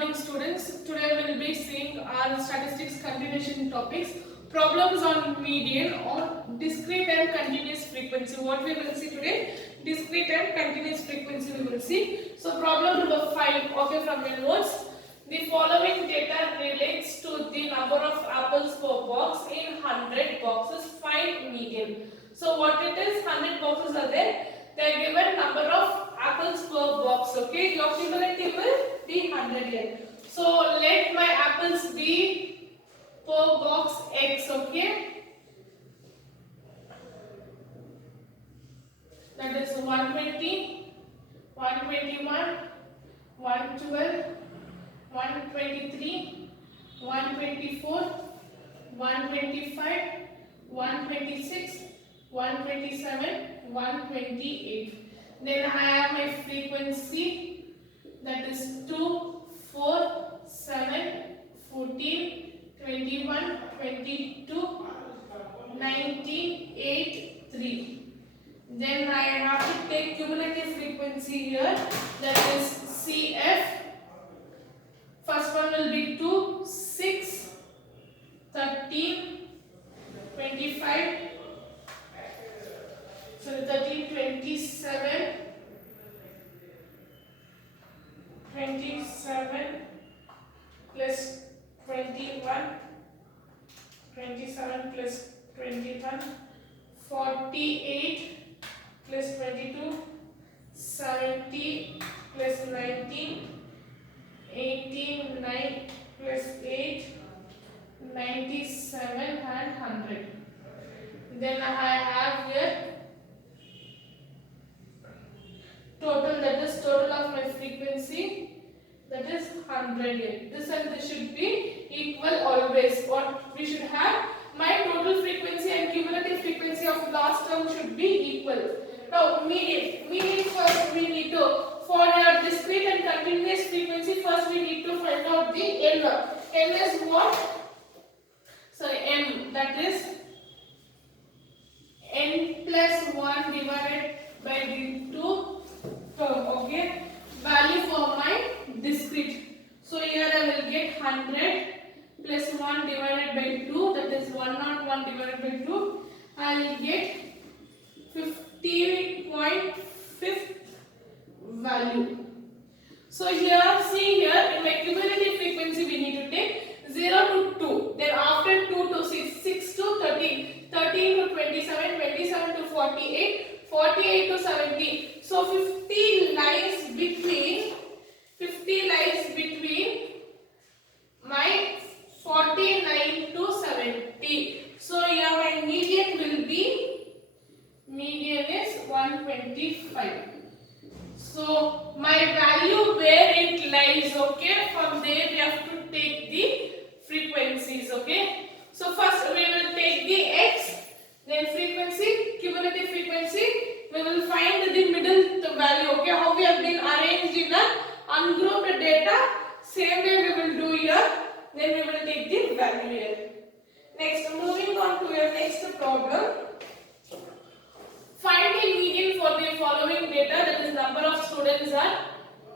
morning, students. Today we will be seeing our statistics continuation topics. Problems on median or discrete and continuous frequency. What we will see today? Discrete and continuous frequency we will see. So problem number 5, okay, from your notes. The following data relates to the number of apples per box in 100 boxes. Find median. So what it is? 100 boxes are there. They are given number of apples per box. Okay, your cumulative will be 100 here. So let my apples be per box x. Okay, that is 120, 121, 112, 123, 124, 125, 126, 127, 128. Then I have my frequency, that is 2, 4, 7, 14, 21, 22, 19, 8, 3. Then I have to take cumulative frequency here, that is CF. First one will be 2, 6, 13, 25, so 13, 27, 27 plus 21, 27 plus 21, 48 plus 22, 70 plus 19, 18, 9 plus 8, 97 and 100. Then I have here total, that is total of my frequency, that is 100 here. This and this should be equal always. What we should have, my total frequency and cumulative frequency of last term should be equal. Now median first we need to, for your discrete and continuous frequency, first we need to find out the N. N is what? Sorry, M, that is N plus 1 divided by the 2 term, okay? Value for my discrete. So here I will get 100 plus 1 divided by 2, that is 101 divided by 2. I will get 50.5 value. So here, see here, in my cumulative frequency we need to take 0 to 2. Then after 2 to 6, 6 to 13, 13 to 27, 27 to 48, 48 to 70. So 50 lies between my 49 to 70. So here my median will be, median is 125. So my value where it lies, okay, from there we have to take the frequencies, okay. So first we will take the x, then frequency, cumulative frequency, we will find the middle value, okay. How we have been arranged in a ungrouped data, same way we will do here, then we will take the value here. Next, moving on to your next problem. Find the median for the following data, that is number of students are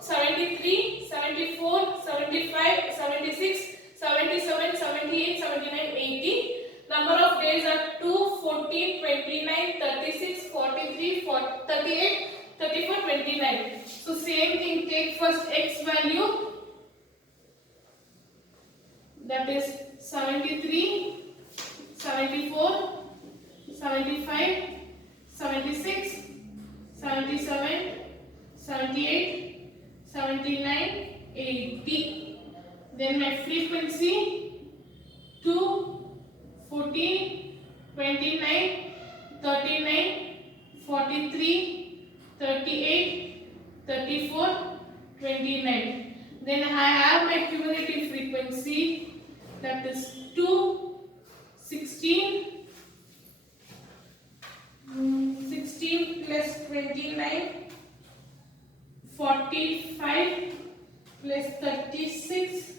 73, 74, 75, 76, 77, 78, 79, 80. Number of days are 2, 14, 29, 36, 43, 38, 34, 29. So same thing, take first x value, that is 73, 74, 75, 76, 77, 78, 79, 80. Then my frequency 2, 14, 29, 39, 43, 38, 34, 29. Then I have my cumulative frequency, that is 2, 16, 16 plus 29, 45 plus 36,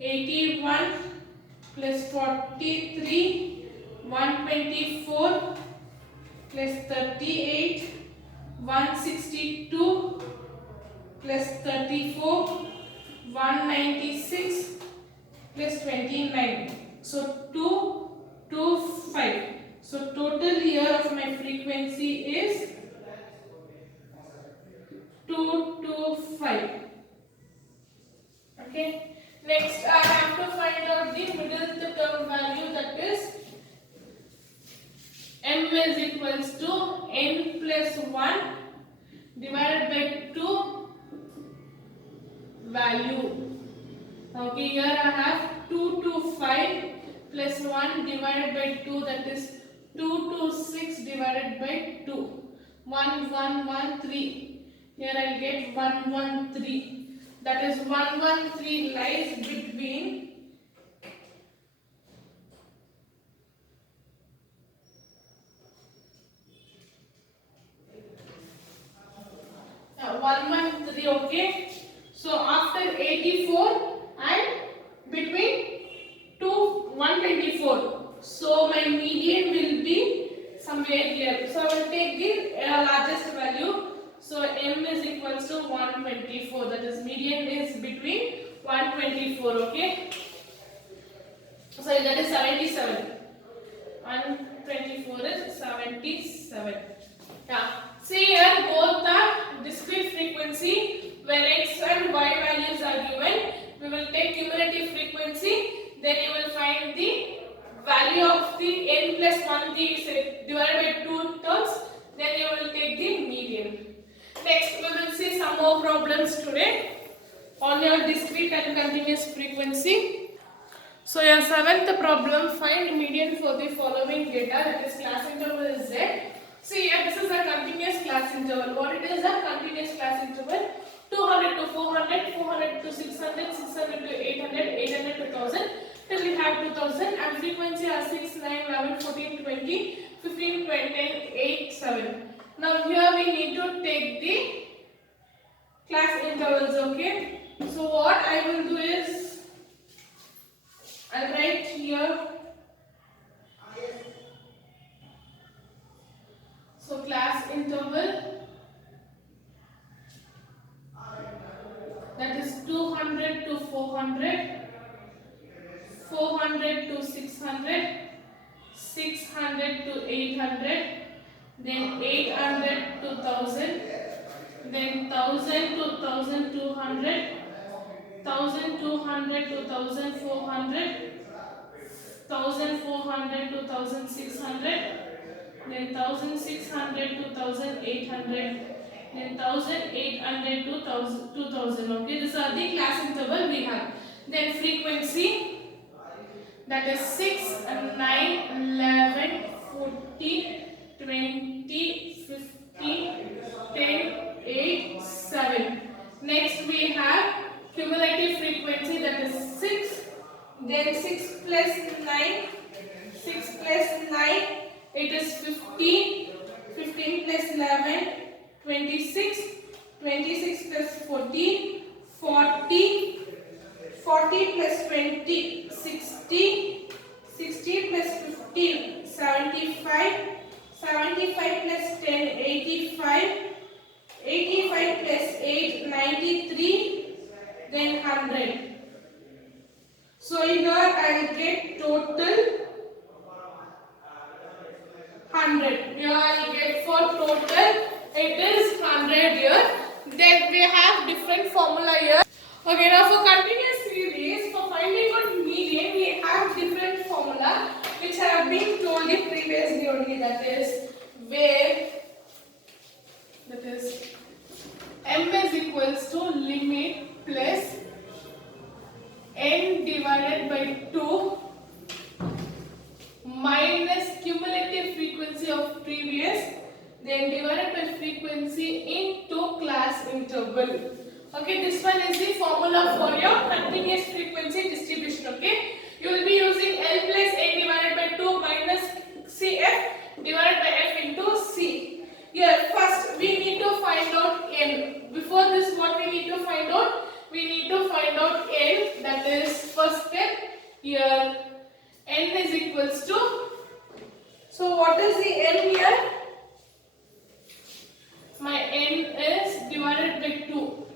81 plus 43, 124 plus 38, 162 plus 34, 196 plus 29. So 225. So total here of my frequency is 225. Okay. Next I have to find out the middle term value, that is m is equals to n plus 1 divided by 2 value. Okay, here I have 225 plus 1 divided by 2, that is 226 divided by 2. 1113. Here I will get 113. That is 113 lies between 113. Okay. So after 84 and between 124. So my median will be somewhere here. So I will take the largest value. So m is equals to 124. That is median is between 124. Okay. So that is 77. 124 is 77. Yeah. See here both the discrete frequency where x and y values are given. We will take cumulative frequency. Then you will find the value of the n plus 1 divided by 2 terms. Then you will take the median. Next we will see some more problems today on your discrete and continuous frequency. So your seventh problem, find median for the following data, that is class interval is z. See here, this is a continuous class interval. What it is? A continuous class interval. 200 to 400, 400 to 600, 600 to 800, 800 to 1000 till we have 2000, and frequency are 6, 9, 11, 14, 20, 15, 20, 8, 7. Now here we need to take the class intervals. Okay. So what I will do is I'll write here. So class interval, that is 200 to 400, 400 to 600, 600 to 800, then 800 to 1000, then 1000 to 1200, 1200 to 1400, 1400 to 1600, then 1600 to 1800, then 1800 to 2000. Okay, these are the class interval we have. Then frequency, that is 6, 9, 11, 14, 20, 15, 10, 8, 7. Next we have cumulative frequency, that is 6, then 6 plus 9, 6 plus 9, it is 15, 15 plus 11, 26, 26 plus 14, 40, 40 plus 20, 60, 60 plus 15, 75, 75 plus 10, 85, 85 plus 8, 93, then 100. So here I will get total 100. Here I will get for total it is 100 here. Then we have different formula here. Okay, now for continuous series, for finding out median, we have different formula which I have been told it previously only, that is where that is m is equals to limit plus n divided by 2 minus cumulative frequency of previous, then divided by frequency into class interval. Okay, this one is the formula for your continuous frequency distribution. Okay, you will be using L plus A divided by 2 minus CF divided by F into C. Here first we need to find out N. Before this, what we need to find out? We need to find out N. That is first step. Here N is equals to. So what is the N here? My N is divided by 2.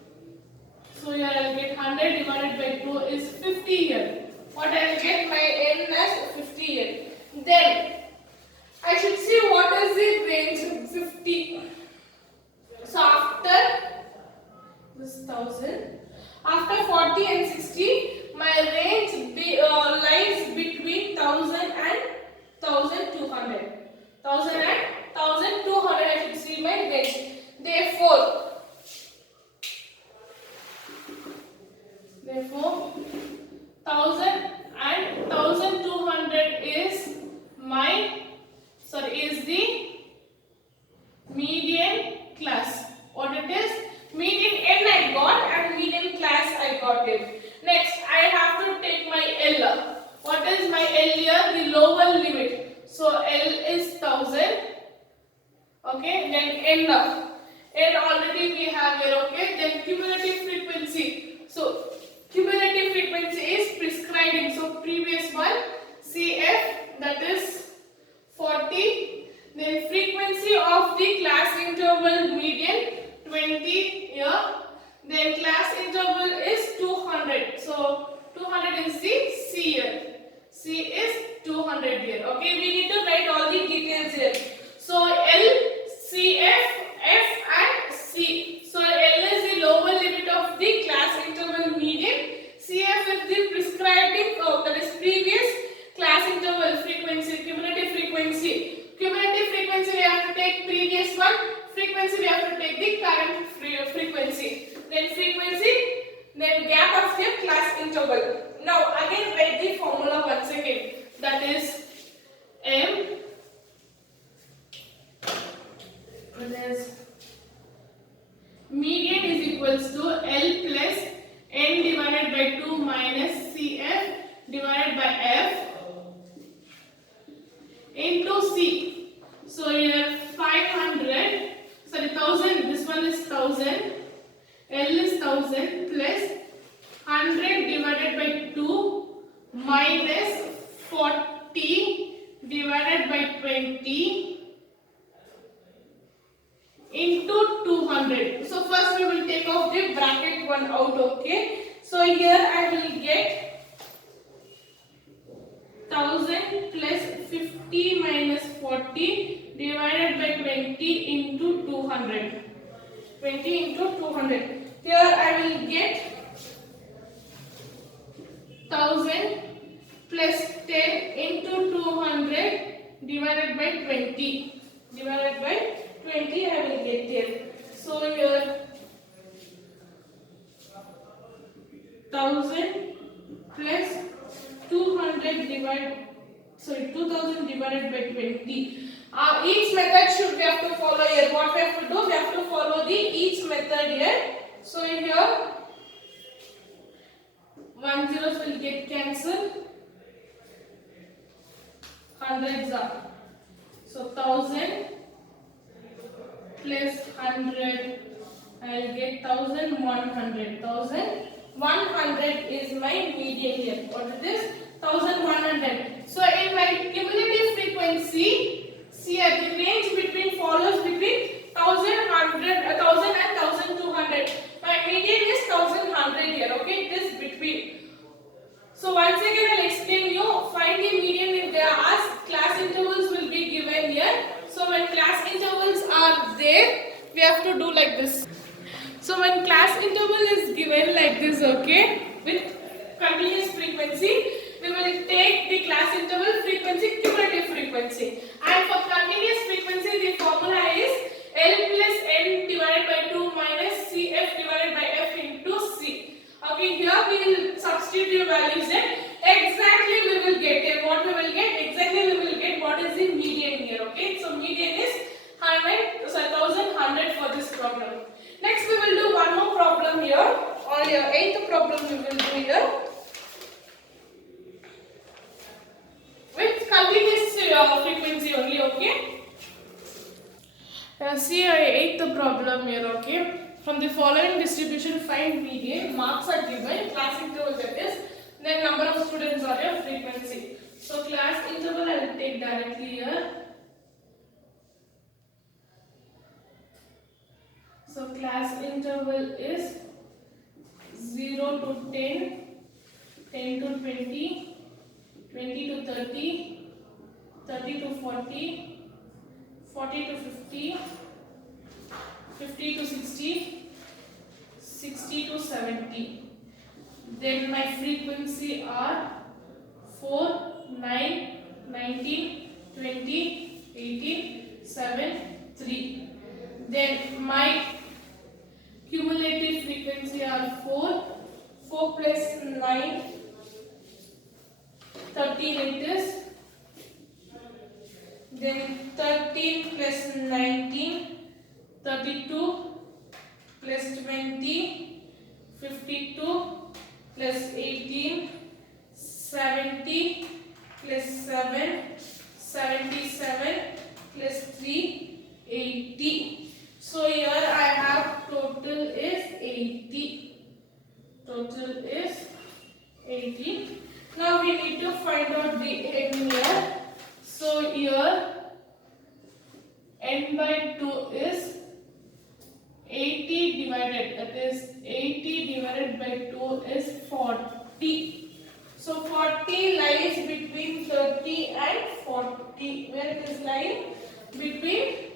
So here I'll get 100 divided by 2 is 50 here. What I'll get my n as 50 here. Then I should see what is the range 50. So after this 1000, after 40 and 60, my range lies between 1000 and 1200. 1000 and 1200 I should see my range. Therefore 1000 and 1200 is the median class. What it is? Median n I got and median class I got it. Next I have to take my L. What is my L here? The lower limit. So L is 1000. Okay, then N already we have here. Okay, then cumulative frequency. So cumulative frequency is prescribing. So previous one CF, that is 40. Then frequency of the class interval median 20 here. Then class interval is 200. So 200 is the C here. C is 200 here. Okay, we need to write all the details here. So L, C, F, F and C. So L is the lower limit of the class interval median. CF is the prescribing curve, that is previous class interval frequency, cumulative frequency. Cumulative frequency we have to take previous one, frequency we have to take the current frequency. Then frequency, then gap of the class interval. Now again write the formula once again. That is M, median is equals to L plus N divided by 2 minus CF divided by F into C. So here 500, sorry 1000, this one is 1000, L is 1000 plus 100 divided by 2 minus 40 divided by 20 into 200. So first we will take off the bracket one out, okay. So here I will get 1000 plus 50 minus 40 divided by 20 into 200. 20 into 200. Here I will get 1000 plus 10 into 200 divided by 20. Divided by 20 I will get here. So here 1000 plus 200 2000 divided by 20. Each method should we have to follow here. What we have to do? We have to follow the each method here. So here 1 zeros will get cancelled. Hundreds are. So 1000 plus 100, I will get 1100. 1100 is my median here. What is this? 1100. So in my cumulative frequency, see the range between follows between 1000 and 1200. My median is 1100 here. Okay, this between. So once again I will explain you. Find the median if they are asked. Class intervals will be given here. So when class intervals are there, we have to do like this. So when class interval is given like this, okay, with continuous frequency, we will take the class interval frequency, cumulative frequency. And for continuous frequency, the formula is L plus N divided by 2 minus CF divided by F into C. Okay, here we will substitute the values and exactly we will get here. What we will get? Exactly we will get what is the median here. Okay, so median is 1100 for this problem. Next we will do one more problem here. On your 8th problem we will do here with continuous frequency only. Okay. See our 8th problem here. Okay. From the following distribution, find median. Marks are given. Class interval that is. Then number of students or your frequency. So class interval I will take directly here. So class interval is 10 to 20, 20 to 30, 30 to 40, 40 to 50, 50 to 60, 60 to 70. Then my frequency are 4, 9, 19, 20, 18, 7, 3. Then my cumulative frequency are 4, 4 plus 9, 13 it is. Then 13 plus 19, 32 plus 20, 52 plus 18, 70 plus 7, 77 plus 3, 80. So here I have total is 80. Total is 80. Now we need to find out the n here. So here n by 2 is 80 divided, that is 80 divided by 2 is 40. So 40 lies between 30 and 40. Where it is lying? Between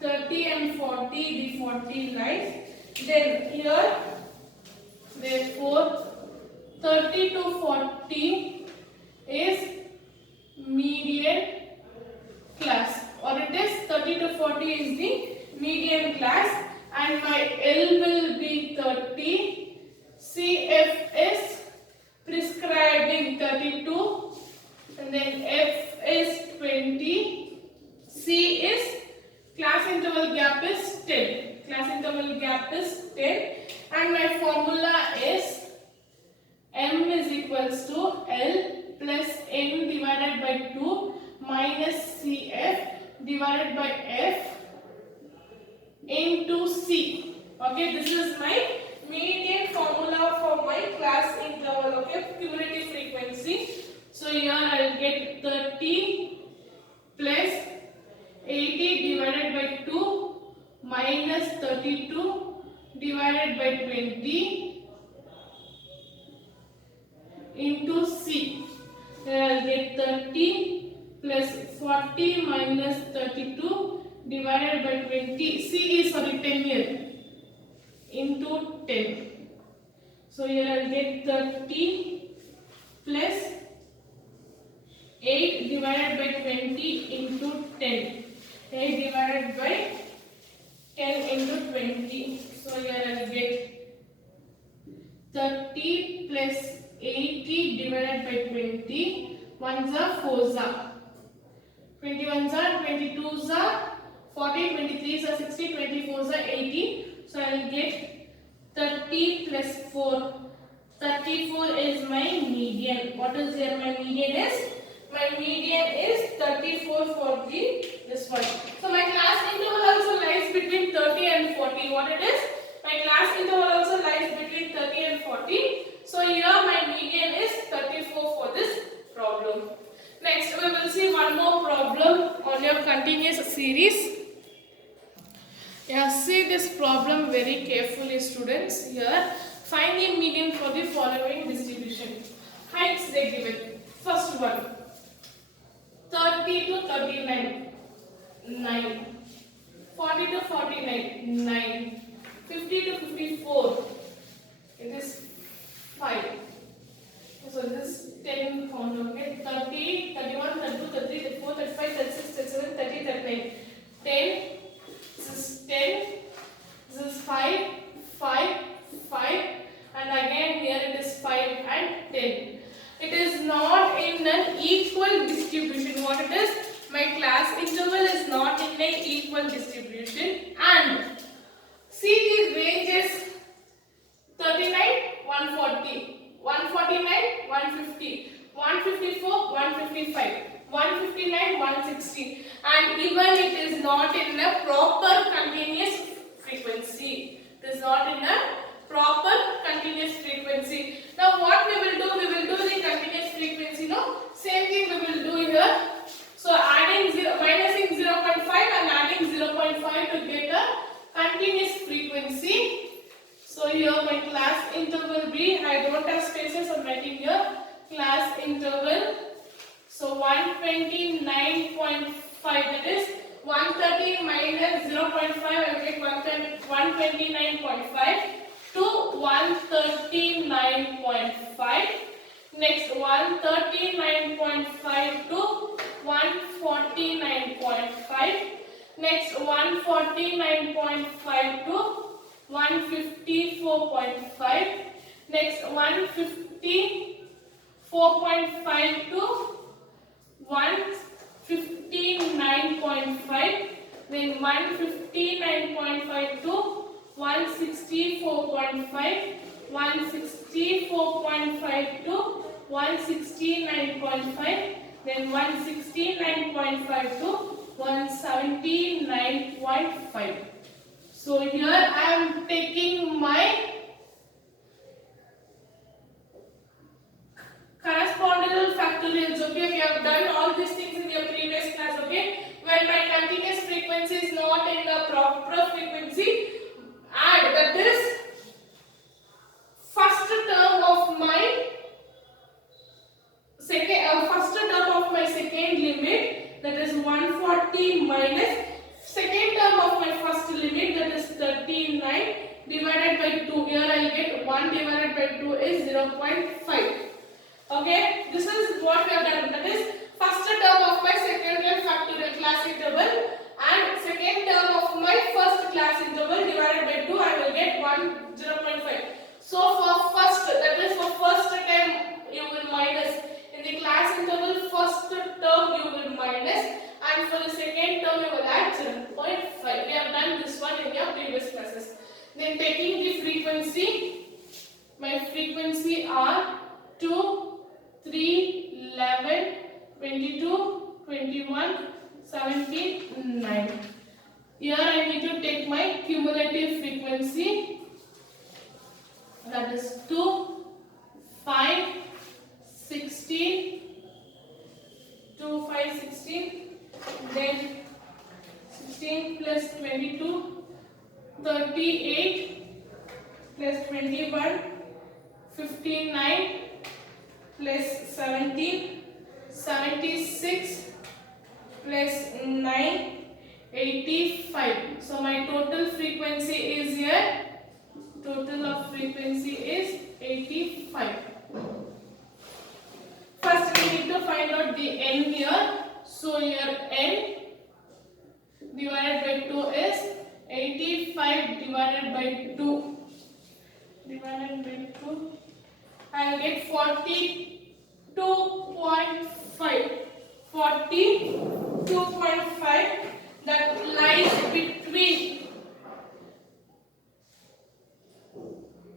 30 and 40, the 40 lies. Then here, therefore 30 to 40 is median class, or it is 30 to 40 is the median class, and my L will be 30, CF is prescribing 32, and then F is 20, C is class interval gap is 10. Class interval gap is 10, and my formula is M is equals to L plus N divided by 2 minus CF divided by F into C. Okay, this is my median formula for my class interval, okay, cumulative frequency. So here I will get 30 plus 80 divided by 2 minus 32 divided by 20 into C. Here I will get 30 plus 40 minus 32 divided by 20. C is 10 here into 10. So here I will get 30 plus 8 divided by 20 into 10. 8 divided by 10 into 20. So here I will get 30 plus 80 divided by 20. 1s are 4s are 21s are 22s are 40, 23s are 60, 24s are 80. So I will get 30 plus 4. 34 is my median. What is here my median is? My median is 34 for this one. So my class interval also lies between 30 and 40. What it is? My class interval also lies between 30 and 40. So here my median is 34 for this problem. Next we will see one more problem on your continuous series. Yeah, see this problem very carefully, students. Here, find the median for the following distribution. Heights they given. First one, 30 to 39, 9. 40 to 49, 9. 50 to 54, it is 5. So this is 10 count, okay? 30, 31, 32, 33, 34, 35, 36, 37, 30, 39. 10. This is 10, this is 5, 5, 5, and again here it is 5 and 10. It is not in an equal distribution. What it is? My class interval is not in an equal distribution, and see the ranges 39, 140, 149, 150, 154, 155. 159, 160, and even it is not in a proper continuous frequency. It is not in a proper continuous frequency. Now what we will do? We will do the continuous frequency. No, same thing we will do here. So adding minusing 0.5 and adding 0.5 to get a continuous frequency. So here my class interval B. I don't have spaces. I'm writing here. interval. So 129.5, that is 130 minus 0.5, I will get 129.5 to 139.5. Next 139.5 to 149.5. Next 149.5 to 154.5. Next 154.5 to 159.5. Then 159.5 to 164.5. 164.5 to 169.5. Then 169.5 to 179.5. So here I am taking my corresponding factorials. Okay, we have done all these things in your previous class. Okay, when my continuous frequency is not in the proper frequency, add, that is first term of my second limit, that is 140 minus second term of my first limit, that is 39 divided by 2. Here I will get 1 divided by 2 is 0.5. Okay, this is what we have done, that is first term of my second factorial class interval and second term of my first class interval divided by 2, I will get 0.5. So for first, that is for first term you will minus, in the class interval first term you will minus, and for the second term you will add 0.5. We have done this one in your previous classes. Then taking the frequency, my frequency are 2, 3, 11, 22, 21, 17, 9. Here I need to take my cumulative frequency, that is 2, 5, 16, 2, 5, 16, then 16 plus 22, 38 plus 21, 59 plus 17, 76 plus 9, 85. So my total frequency is here, total of frequency is 85. First we need to find out the n here. So here n divided by 2 is 85 divided by 2. Divided by 2. I will get 42.5. 42.5, that lies between,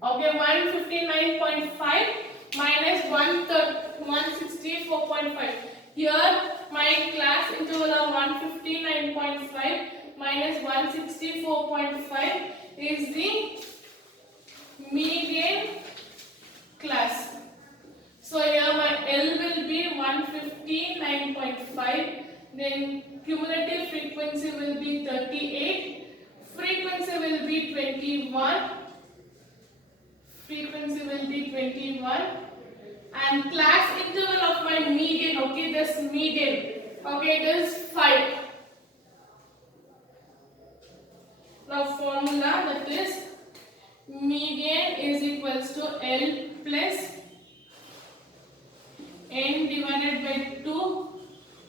okay, 159.5 minus 164.5. Here my class interval of 159.5 minus 164.5 is the median class. So here my L will be 159.5, then cumulative frequency will be 38, frequency will be 21, frequency will be 21, and class interval of my median, okay, this median, okay, it is 5. Now formula, that is median is equals to L plus n divided by 2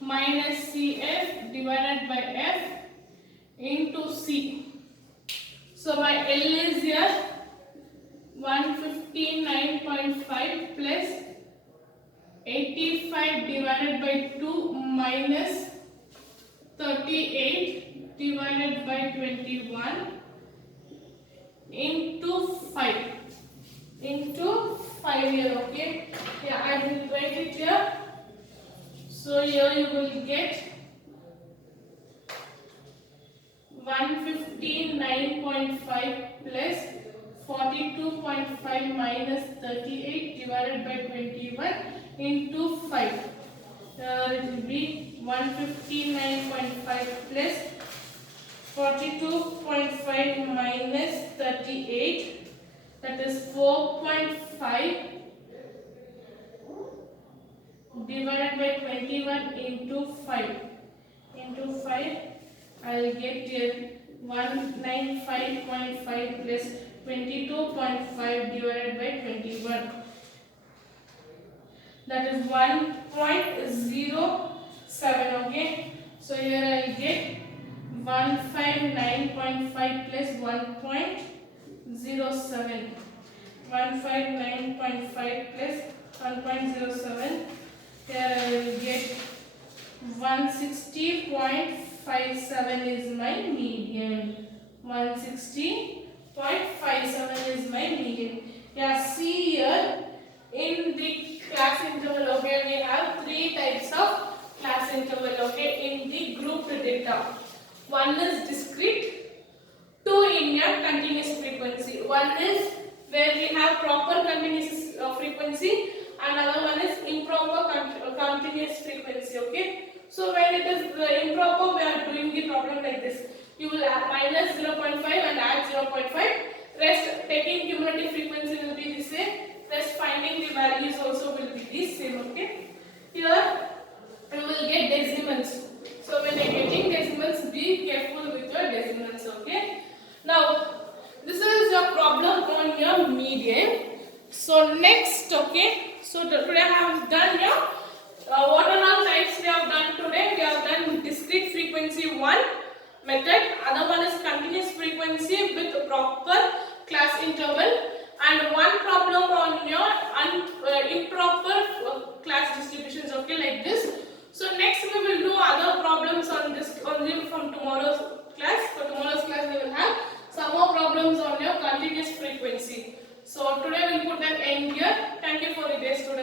minus CF divided by F into C. So my L is here 159.5 plus 85 divided by 2 minus 38 divided by 21 into 5 here, okay. Yeah, I will write it here. So here you will get 159.5 plus 42.5 minus 38 divided by 21 into 5. It will be 159.5 plus 42.5 minus 38, that is 4.5 21 into 5. Into 5, I'll get here 195.5 plus 22.5 divided by 21. That is 1.07. Okay. So here I'll get 159.5 plus 1.07. 159.5 plus 1.07. Here I will get 160.57 is my median. 160.57 is my median. Yeah, see here in the class interval, okay, we have three types of class interval, okay, in the grouped data. One is discrete, two in your continuous frequency. One is where we have proper continuous frequency, and another one is improper continuous frequency, okay. So when it is improper, we are doing the problem like this. You will add minus 0.5 and add 0.5. Rest taking cumulative frequency will be the same. Rest finding the values also will be the same, okay. Here you will get decimals. So when you are getting decimals, be careful with your decimals, okay. Now this is your problem on your median. So next, okay, so today I have done your what are all types we have done today. We have done discrete frequency 1 method, other one is continuous frequency with proper class interval, and one problem on your improper class distributions, okay, like this. So next we will do other problems on this only from tomorrow's class. For tomorrow's class we will have some more problems on your continuous frequency. So today we will put an end here. Thank you for the day, students.